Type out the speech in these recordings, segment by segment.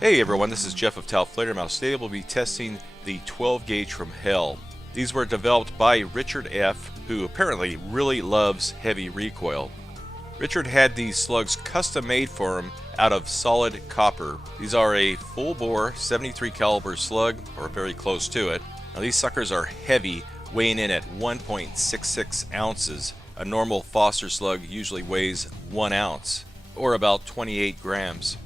Hey everyone, this is Jeff of Talflater Mouse. Today we'll be testing the 12 gauge from Hell. These were developed by Richard F., who apparently really loves heavy recoil. Richard had these slugs custom made for him out of solid copper. These are a full bore 73 caliber slug, or very close to it. Now these suckers are heavy, weighing in at 1.66 ounces. A normal Foster slug usually weighs 1 ounce, or about 28 grams.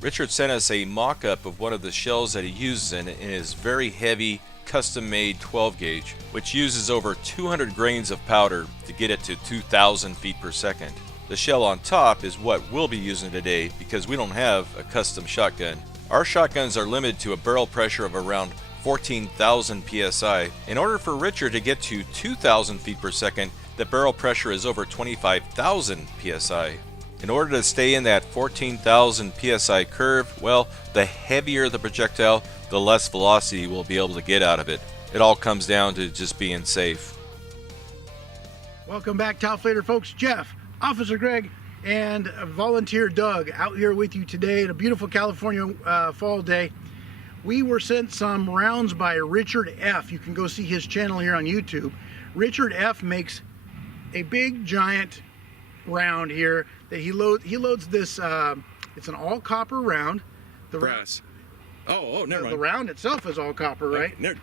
Richard sent us a mock-up of one of the shells that he uses in his very heavy, custom-made 12 gauge, which uses over 200 grains of powder to get it to 2,000 feet per second. The shell on top is what we'll be using today because we don't have a custom shotgun. Our shotguns are limited to a barrel pressure of around 14,000 psi. In order for Richard to get to 2,000 feet per second, the barrel pressure is over 25,000 psi. In order to stay in that 14,000 psi curve, well, the heavier the projectile, the less velocity we'll be able to get out of it. It all comes down to just being safe. Welcome back, Talflater folks. Jeff, Officer Gregg, and volunteer Doug out here with you today on a beautiful California fall day. We were sent some rounds by Richard F. You can go see his channel here on YouTube. Richard F. makes a big giant round here that he loads this it's an all copper round. The brass. Never mind. The round itself is all copper, right? No,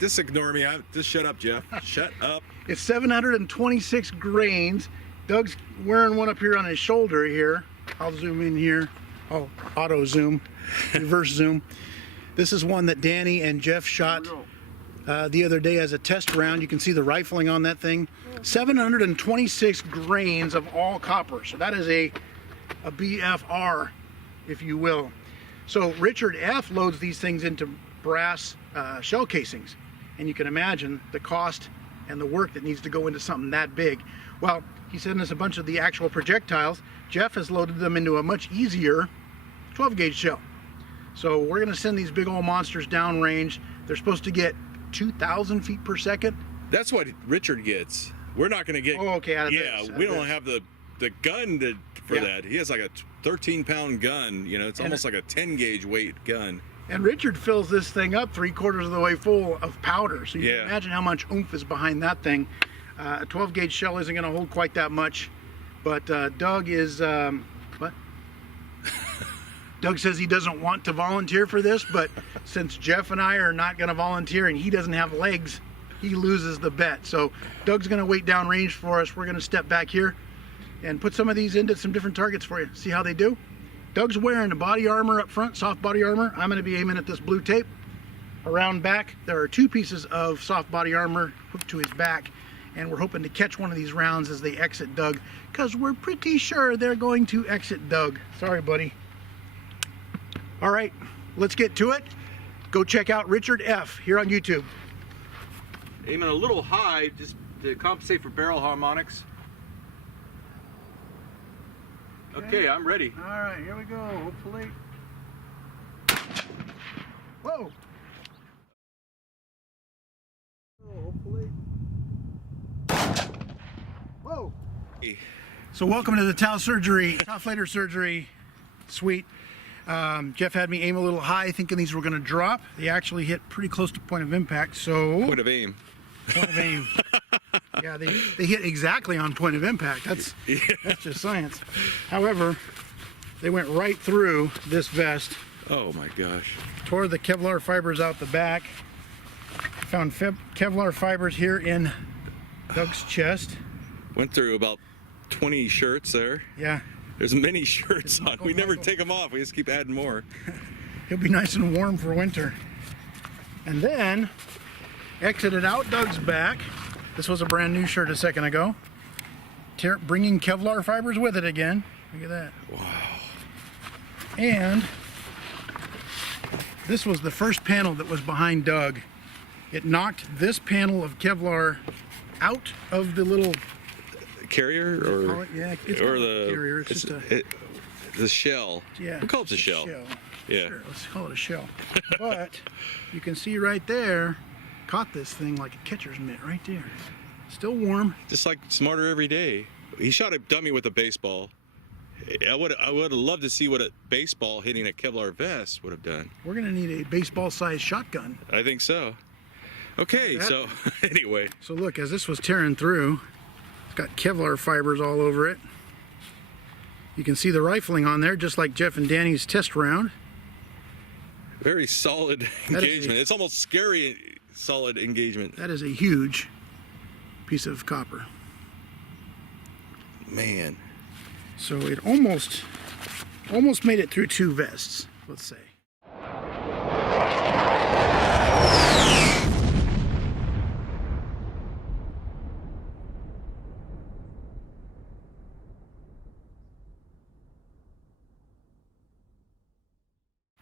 just ignore me. Just shut up, Jeff. Shut up. It's 726 grains. Doug's wearing one up here on his shoulder here. I'll zoom in here. I'll auto zoom, reverse zoom. This is one that Danny and Jeff shot the other day as a test round. You can see the rifling on that thing. 726 grains of all copper. So that is a BFR, if you will. So Richard F. loads these things into brass shell casings. And you can imagine the cost and the work that needs to go into something that big. Well, he sent us a bunch of the actual projectiles. Jeff has loaded them into a much easier 12 gauge shell. So we're going to send these big old monsters downrange. They're supposed to get 2,000 feet per second. That's what Richard gets. We're not going to get. Oh, okay. We don't have the gun for that. He has like a 13-pound gun. You know, it's almost like a 10 gauge weight gun. And Richard fills this thing up 3/4 of the way full of powder. So you can imagine how much oomph is behind that thing. A 12 gauge shell isn't going to hold quite that much. But Doug is what? Doug says he doesn't want to volunteer for this, but since Jeff and I are not going to volunteer and he doesn't have legs, he loses the bet. So Doug's going to wait downrange for us. We're going to step back here and put some of these into some different targets for you. See how they do? Doug's wearing the body armor up front, soft body armor. I'm going to be aiming at this blue tape. Around back, there are 2 pieces of soft body armor hooked to his back, and we're hoping to catch one of these rounds as they exit Doug, because we're pretty sure they're going to exit Doug. Sorry, buddy. All right, let's get to it. Go check out Richard F. here on YouTube. Aiming a little high just to compensate for barrel harmonics. Okay, I'm ready. All right, here we go, hopefully. Whoa! Hopefully. Whoa! So welcome to the Talflater surgery suite. Jeff had me aim a little high thinking these were going to drop. They actually hit pretty close to point of impact, so... Point of aim. Point of aim. Yeah, they hit exactly on point of impact. That's just science. However, they went right through this vest. Oh my gosh. Tore the Kevlar fibers out the back. Found Kevlar fibers here in Doug's chest. Went through about 20 shirts there. Yeah. There's many shirts on. We never take them off. We just keep adding more. He'll be nice and warm for winter. And then exited out Doug's back. This was a brand new shirt a second ago. Bringing Kevlar fibers with it again. Look at that. Wow. And this was the first panel that was behind Doug. It knocked this panel of Kevlar out of the little carrier, or yeah, it's or the carrier. It's just the shell. Yeah, we call it the shell. Yeah, sure, let's call it a shell. But you can see right there, caught this thing like a catcher's mitt right there. Still warm. Just like Smarter every day. He shot a dummy with a baseball. I would have loved to see what a baseball hitting a Kevlar vest would have done. We're gonna need a baseball-sized shotgun. I think so. Okay, so anyway. So look, as this was tearing through, it's got Kevlar fibers all over it. You can see the rifling on there, just like Jeff and Danny's test round. Very solid engagement. It's almost scary solid engagement. That is a huge piece of copper. Man. So it almost made it through 2 vests, let's say.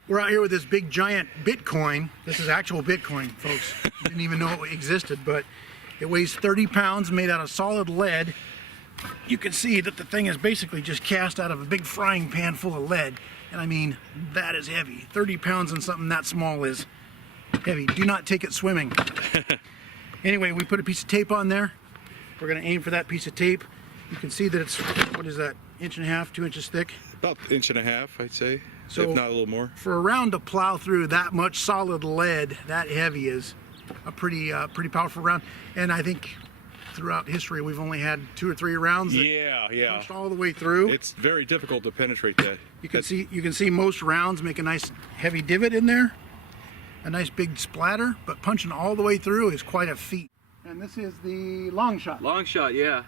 We're out here with this big giant Bitcoin. This is actual Bitcoin, folks. Didn't even know it existed, but it weighs 30 pounds, made out of solid lead. You can see that the thing is basically just cast out of a big frying pan full of lead. And I mean, that is heavy. 30 pounds on something that small is heavy. Do not take it swimming. Anyway, we put a piece of tape on there. We're gonna aim for that piece of tape. You can see that it's, what is that, 1.5 inches, 2 inches thick? About 1.5 inches, I'd say, so if not a little more. For a round to plow through that much solid lead, that heavy, is a pretty powerful round. And I think throughout history we've only had 2 or 3 rounds that punched all the way through. It's very difficult to penetrate that. You can see most rounds make a nice heavy divot in there, a nice big splatter, but punching all the way through is quite a feat. And this is the long shot. Long shot, yeah.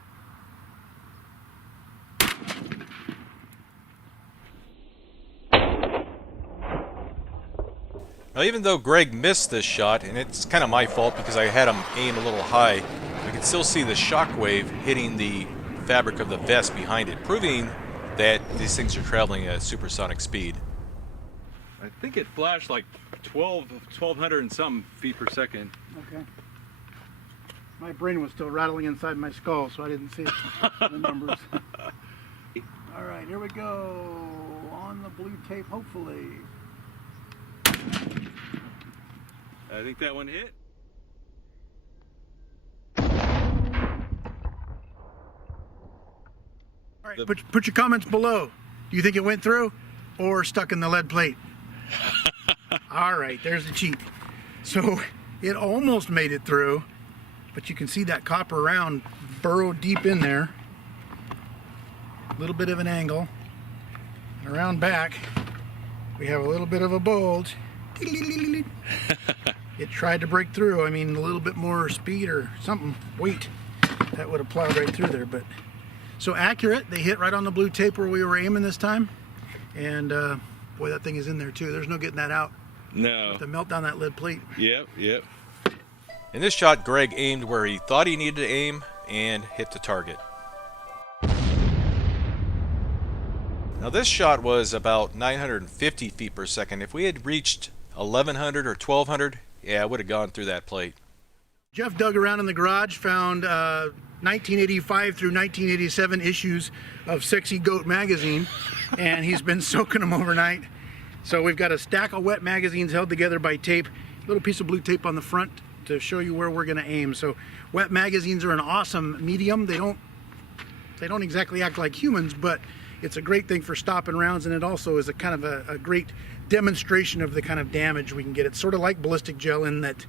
Now, even though Gregg missed this shot, and it's kind of my fault because I had him aim a little high, I can still see the shockwave hitting the fabric of the vest behind it, proving that these things are traveling at supersonic speed. I think it flashed like 1,200 and something feet per second. Okay. My brain was still rattling inside my skull, so I didn't see the numbers. All right, here we go. On the blue tape, hopefully. I think that one hit. All right, put your comments below. Do you think it went through or stuck in the lead plate? All right, there's the cheat. So it almost made it through, but you can see that copper round burrowed deep in there. A little bit of an angle. And around back, we have a little bit of a bulge. It tried to break through. I mean, a little bit more speed or something, weight, that would have plowed right through there. But so accurate, they hit right on the blue tape where we were aiming this time. And boy, that thing is in there too. There's no getting that out. No. To melt down that lead plate. Yep. In this shot, Gregg aimed where he thought he needed to aim and hit the target. Now this shot was about 950 feet per second. If we had reached 1,100 or 1,200, yeah, I would have gone through that plate. Jeff dug around in the garage, found 1985 through 1987 issues of Sexy Goat magazine, and he's been soaking them overnight. So we've got a stack of wet magazines held together by tape, a little piece of blue tape on the front to show you where we're going to aim. So wet magazines are an awesome medium. They don't exactly act like humans, but it's a great thing for stopping rounds, and it also is a kind of a great demonstration of the kind of damage we can get. It's sort of like ballistic gel in that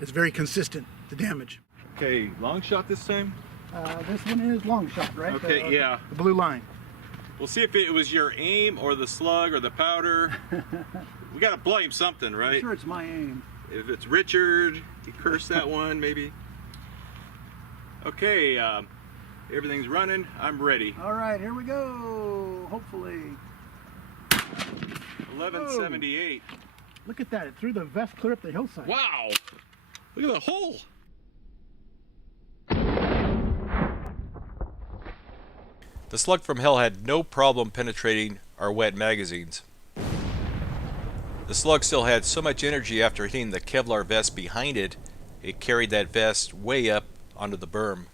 it's very consistent, the damage. Okay, long shot this time? This one is long shot, right? Okay, yeah. The blue line. We'll see if it was your aim or the slug or the powder. We gotta blame something, right? I'm sure it's my aim. If it's Richard, he cursed that one, maybe. Okay, everything's running. I'm ready. All right, here we go. Hopefully. 1178. Look at that. It threw the vest clear up the hillside. Wow. Look at the hole. The slug from hell had no problem penetrating our wet magazines. The slug still had so much energy after hitting the Kevlar vest behind it, it carried that vest way up onto the berm.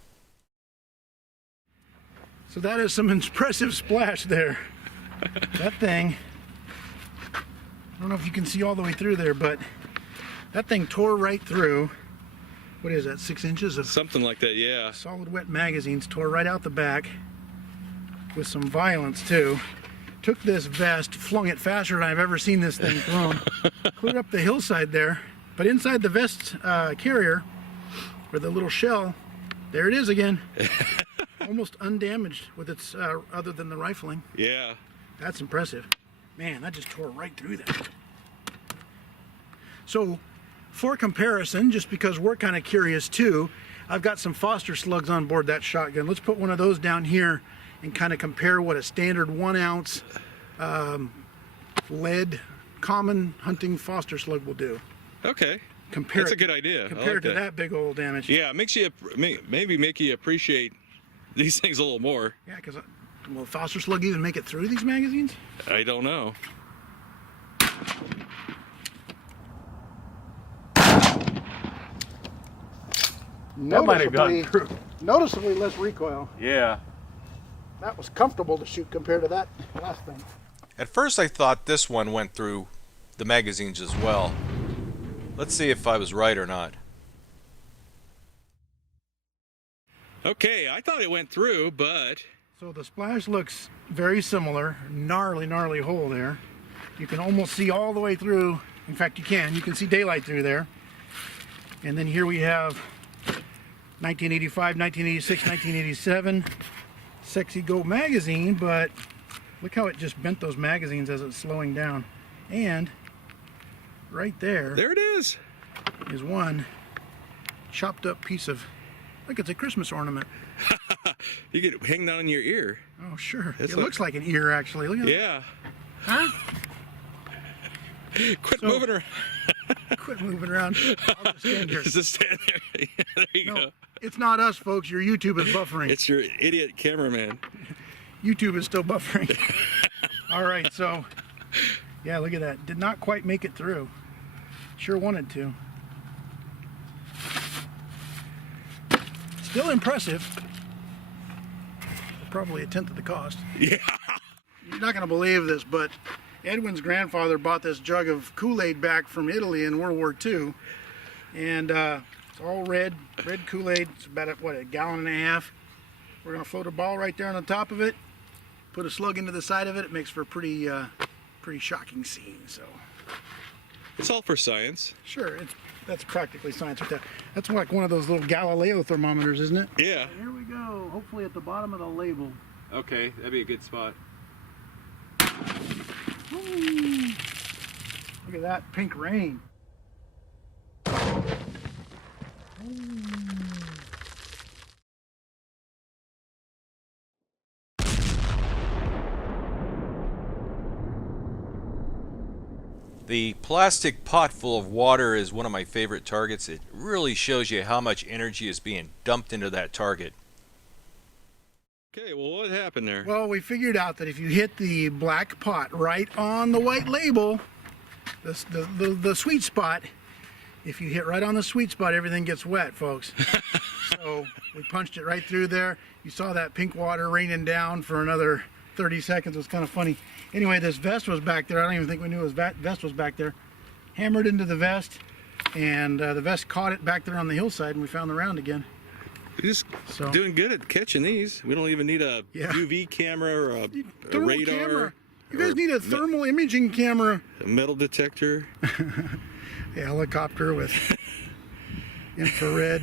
So that is some impressive splash there. That thing, I don't know if you can see all the way through there, but that thing tore right through. What is that, 6 inches of Something like that, yeah. solid wet magazines, tore right out the back. with some violence too. Took this vest, flung it faster than I've ever seen this thing thrown. Cleared up the hillside there, but inside the vest carrier, or the little shell, there it is again. Almost undamaged with its, other than the rifling. Yeah. That's impressive. Man, that just tore right through that. So, for comparison, just because we're kind of curious too, I've got some Foster slugs on board that shotgun. Let's put one of those down here and kind of compare what a standard 1 ounce lead common hunting Foster slug will do. Okay. Compare That's it, a good idea. Compared to that big old damage. Yeah, it makes you maybe make you appreciate these things a little more. Yeah, because will Foster slug even make it through these magazines? I don't know. That might have gone through. Noticeably less recoil. Yeah. That was comfortable to shoot compared to that last thing. At first I thought this one went through the magazines as well. Let's see if I was right or not. Okay, I thought it went through, but... So the splash looks very similar. Gnarly hole there. You can almost see all the way through. In fact, you can see daylight through there. And then here we have 1985, 1986, 1987 Sexy Go magazine, but look how it just bent those magazines as it's slowing down. And right there There it is. is one chopped up piece of, look, it's a Christmas ornament. You get it hanging on your ear. Oh, sure. That's It like- looks like an ear, actually. Look at Yeah. that. Huh? Quit So- moving around. Quit moving around. I'll just stand here. Just stand there. There you No, go. it's not us, folks. Your YouTube is buffering. It's your idiot cameraman. YouTube is still buffering. All right, so yeah, look at that. Did not quite make it through. Sure wanted to. Still impressive. Probably a tenth of the cost. Yeah. You're not going to believe this, but Edwin's grandfather bought this jug of Kool-Aid back from Italy in World War II. And it's all red Kool-Aid. It's about, a gallon and a half. We're going to float a ball right there on the top of it. Put a slug into the side of it. It makes for a pretty shocking scene. So It's all for science. sure, that's practically science right there. That's like one of those little Galileo thermometers, isn't it? Yeah. Here we go. Hopefully at the bottom of the label. Okay, that'd be a good spot. Ooh. Look at that pink rain. The plastic pot full of water is one of my favorite targets. It really shows you how much energy is being dumped into that target. Okay, well, what happened there? Well, we figured out that if you hit the black pot right on the white label, the sweet spot, if you hit right on the sweet spot, everything gets wet, folks. So we punched it right through there. You saw that pink water raining down for another 30 seconds. It was kind of funny. Anyway, this vest was back there. I don't even think we knew his vest was back there. Hammered into the vest, and the vest caught it back there on the hillside, and we found the round again. You're just So- doing good at catching these. We don't even need a Yeah. UV camera or a Thermal radar. camera. You guys or need a thermal imaging camera. a metal detector. A helicopter with infrared.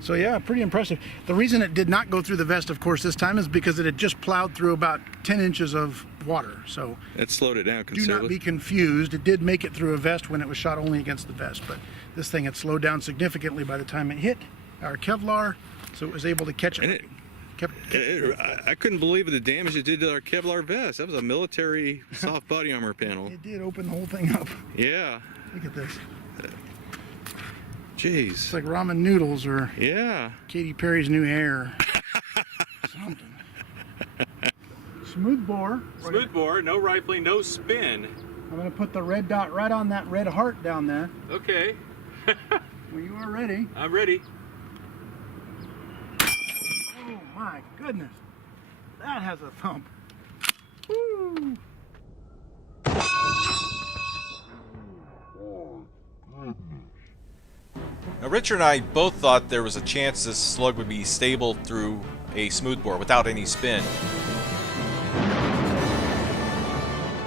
So yeah, pretty impressive. The reason it did not go through the vest, of course, this time is because it had just plowed through about 10 inches of water. So That slowed it down do considerably. not be confused. It did make it through a vest when it was shot only against the vest, but this thing had slowed down significantly by the time it hit our Kevlar, so it was able to catch it. And I couldn't believe the damage it did to our Kevlar vest. That was a military soft body armor panel. It did open the whole thing up. Yeah. Look at this. Jeez. It's like ramen noodles or Yeah. Katy Perry's new hair. Something. Smoothbore. Smoothbore, no rifling, no spin. I'm going to put the red dot right on that red heart down there. Okay, When you are ready. I'm ready. Oh my goodness. That has a thump. Woo! Now, Richard and I both thought there was a chance this slug would be stable through a smoothbore without any spin.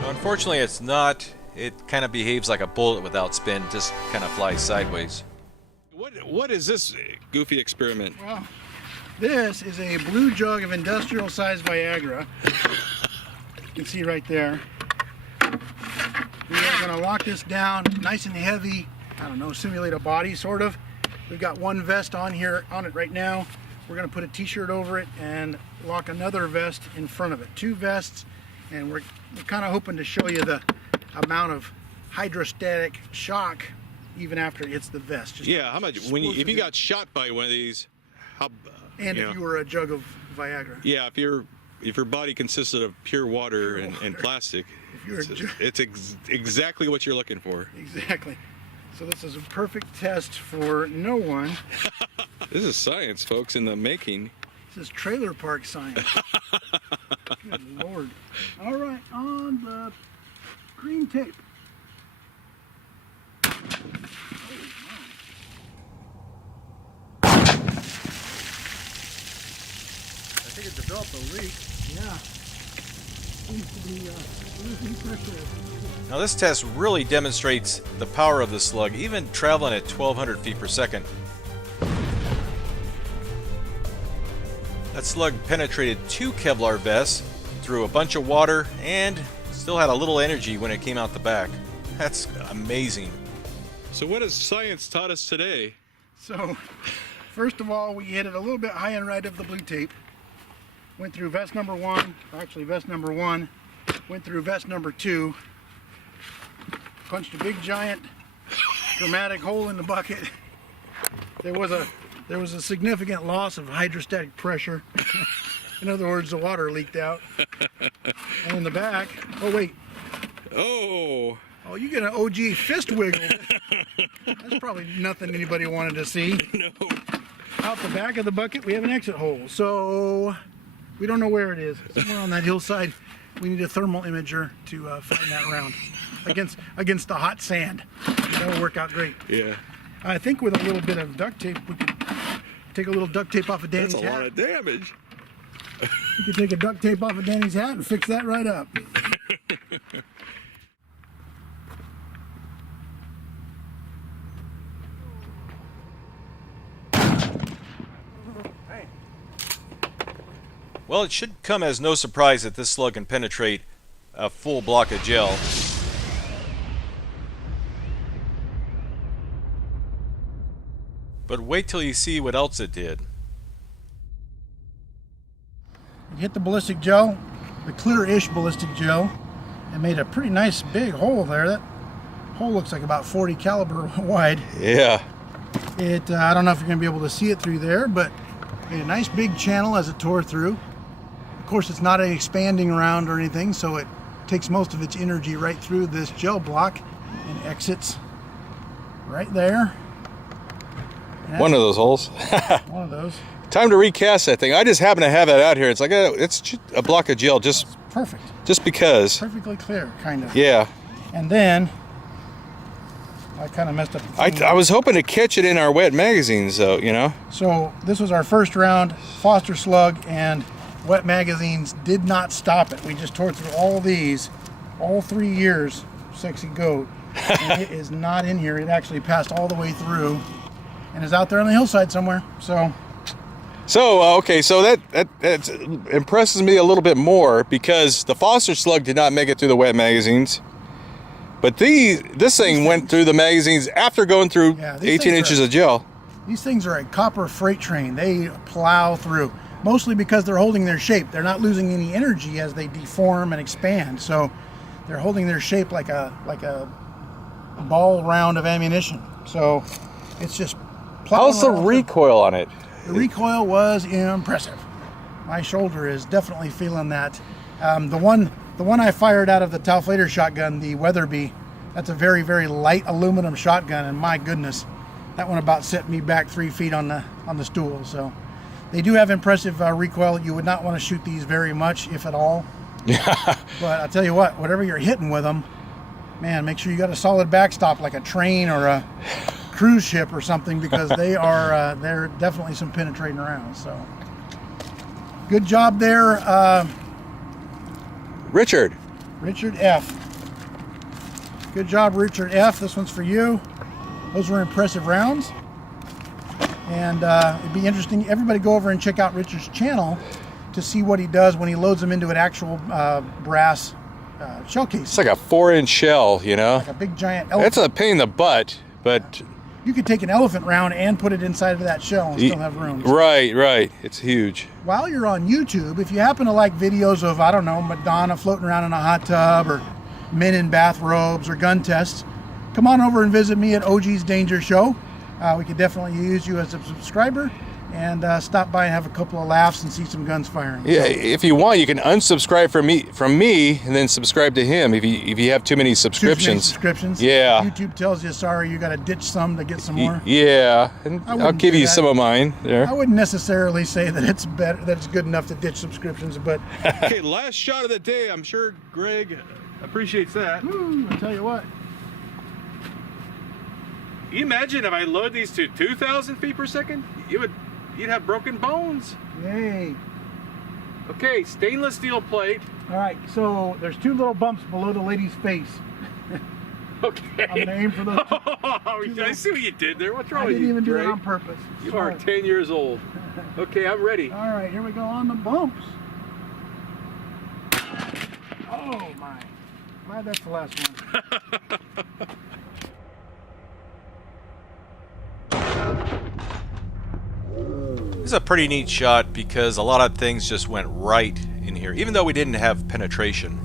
Now, unfortunately, it's not. It kind of behaves like a bullet without spin, just kind of flies sideways. What is this goofy experiment? Well, this is a blue jug of industrial size Viagra. You can see right there. We are going to lock this down nice and heavy. I don't know, simulate a body sort of. We've got one vest on here on it right now. We're going to put a t-shirt over it and lock another vest in front of it. Two vests, and we're kind of hoping to show you the amount of hydrostatic shock even after it hits the vest. Just yeah, how much? If you got shot by one of these, how? And if you were a jug of Viagra. Yeah, if your body consisted of pure water and plastic, it's exactly what you're looking for. Exactly. So this is a perfect test for no one. This is science, folks, in the making. This is trailer park science. Good Lord. All right, on the green tape. I think it developed a leak. Yeah. Seems to be losing pressure. Now this test really demonstrates the power of the slug, even traveling at 1,200 feet per second. That slug penetrated 2 Kevlar vests through a bunch of water and still had a little energy when it came out the back. That's amazing. So what has science taught us today? So, first of all, we hit it a little bit high and right of the blue tape. Went through vest number 1, actually vest number 1, went through vest number 2, punched a big giant dramatic hole in the bucket. There was a significant loss of hydrostatic pressure. In other words, the water leaked out. And in the back, oh wait. Oh, you get an OG fist wiggle. That's probably nothing anybody wanted to see. no. Out the back of the bucket, we have an exit hole. So we don't know where it is. Somewhere on that hillside. We need a thermal imager to find that round against the hot sand. That'll work out great. Yeah. I think with a little bit of duct tape, we could take a little duct tape off of Danny's hat. That's a lot of damage. You could take a duct tape off of Danny's hat and fix that right up. Well, it should come as no surprise that this slug can penetrate a full block of gel. But wait till you see what else it did. You hit the ballistic gel, the clear-ish ballistic gel, and made a pretty nice big hole there. That hole looks like about 40 caliber wide. Yeah. I don't know if you're going to be able to see it through there, but made a nice big channel as it tore through. Of course, it's not an expanding round or anything, so it takes most of its energy right through this gel block and exits right there. One of those holes. One of those. Time to recast that thing. I just happen to have that out here. It's like it's just a block of gel, just perfect. Just because. Perfectly clear, kind of. Yeah. And then I kind of messed up the thing. I was hoping to catch it in our wet magazines, though, you know. So this was our first round, Foster slug, and wet magazines did not stop it. We just tore through all these, all 3 years, Sexy Goat, and it is not in here. It actually passed all the way through and is out there on the hillside somewhere. So okay, so that impresses me a little bit more because the Foster slug did not make it through the wet magazines. But this thing went through the magazines after going through 18 inches of gel. These things are a copper freight train. They plow through, mostly because they're holding their shape. They're not losing any energy as they deform and expand. So they're holding their shape like a ball round of ammunition. So it's just plowing. How's the recoil on it? The recoil was impressive. My shoulder is definitely feeling that. The one I fired out of the Tauflader shotgun, the Weatherby, that's a very, very light aluminum shotgun, and my goodness, that one about set me back 3 feet on the stool. So they do have impressive recoil. You would not want to shoot these very much, if at all. But I'll tell you what, whatever you're hitting with them, man, make sure you got a solid backstop like a train or a cruise ship or something, because they're definitely some penetrating rounds. So Good job there, Richard. Richard F. Good job, Richard F. This one's for you. Those were impressive rounds. And it'd be interesting, everybody go over and check out Richard's channel to see what he does when he loads them into an actual brass shell case. It's like a 4-inch shell, you know? Like a big giant elephant. That's a pain in the butt, but... You could take an elephant round and put it inside of that shell and still have room. Right. It's huge. While you're on YouTube, if you happen to like videos of, I don't know, Madonna floating around in a hot tub, or men in bathrobes, or gun tests, come on over and visit me at OG's Danger Show. We could definitely use you as a subscriber, and stop by and have a couple of laughs and see some guns firing. Yeah, if you want, you can unsubscribe from me and then subscribe to him if you have too many subscriptions. Yeah. YouTube tells you, sorry, you got to ditch some to get some more. Yeah, and I'll give you some of mine there. I wouldn't necessarily say that it's better, that it's good enough to ditch subscriptions, but Okay, last shot of the day. I'm sure Gregg appreciates that. I tell you what. You imagine if I load these to 2,000 feet per second, you'd have broken bones. Yay. Okay, stainless steel plate. All right, so there's 2 little bumps below the lady's face. Okay. I'm gonna aim for those. I see what you did there. What's wrong I with didn't you, even do Gregg? it on purpose. You are 10 years old. Okay, I'm ready. All right, here we go on the bumps. Oh my. Glad that's the last one. This is a pretty neat shot because a lot of things just went right in here, even though we didn't have penetration.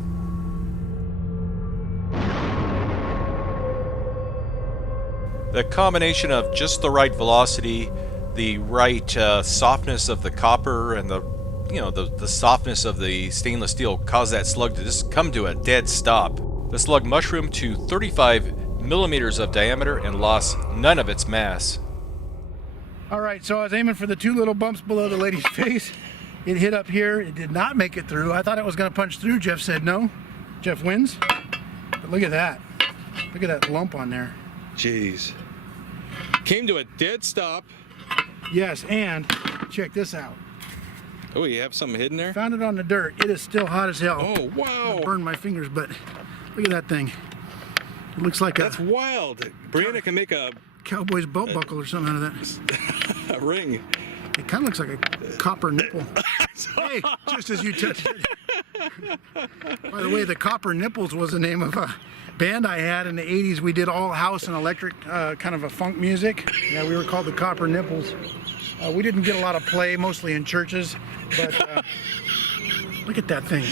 The combination of just the right velocity, the right softness of the copper, and the softness of the stainless steel caused that slug to just come to a dead stop. The slug mushroomed to 35 millimeters of diameter and lost none of its mass. All right, so I was aiming for the 2 little bumps below the lady's face. It hit up here. It did not make it through. I thought it was going to punch through. Jeff said no. Jeff wins. But look at that. Look at that lump on there. Jeez. Came to a dead stop. Yes, and check this out. Oh, you have something hidden there? Found it on the dirt. It is still hot as hell. Oh, wow. Burned my fingers, but look at that thing. It looks like That's wild. Brianna can make a cowboy's belt buckle or something out of that. a ring. It kind of looks like a copper nipple. Hey, just as you touched it. By the way, the Copper Nipples was the name of a band I had in the 80s. We did all house and electric kind of a funk music. Yeah, we were called the Copper Nipples. We didn't get a lot of play, mostly in churches, but look at that thing.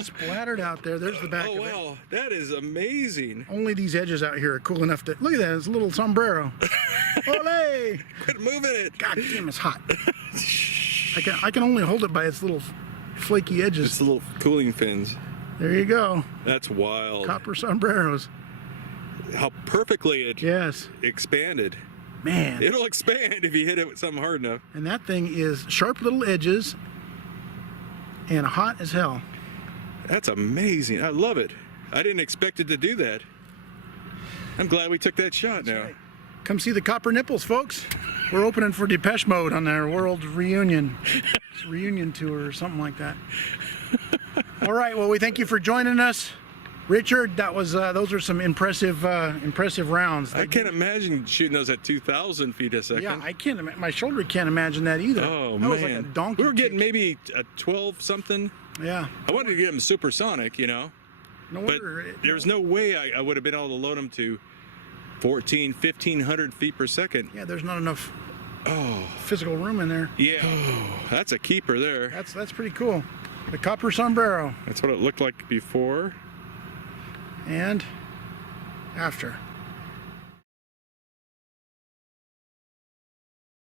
Splattered out there. There's the back of it. Oh, wow. That is amazing. Only these edges out here are cool enough to... Look at that. It's a little sombrero. Ole! Quit moving it. God damn, it's hot. I can only hold it by its little flaky edges. It's the little cooling fins. There you go. That's wild. Copper sombreros. How perfectly it Yes. expanded. Man. It'll expand if you hit it with something hard enough. And that thing is sharp little edges and hot as hell. That's amazing. I love it. I didn't expect it to do that. I'm glad we took that shot now. Right. Come see the Copper Nipples, folks. We're opening for Depeche Mode on their world reunion. Reunion tour or something like that. All right, well, we thank you for joining us. Richard, that was those are some impressive rounds. I can't imagine shooting those at 2,000 feet a second. Yeah, I can't. My shoulder can't imagine that either. Oh, that man. was like a donkey we were getting kick. maybe a 12 something. Yeah. I wanted to get them supersonic, you know. No But wonder. there's no way I would have been able to load them to 1,500 feet per second. Yeah, there's not enough Oh, physical room in there. yeah. That's a keeper there. That's pretty cool. The Copper Sombrero That's what it looked like before. and after.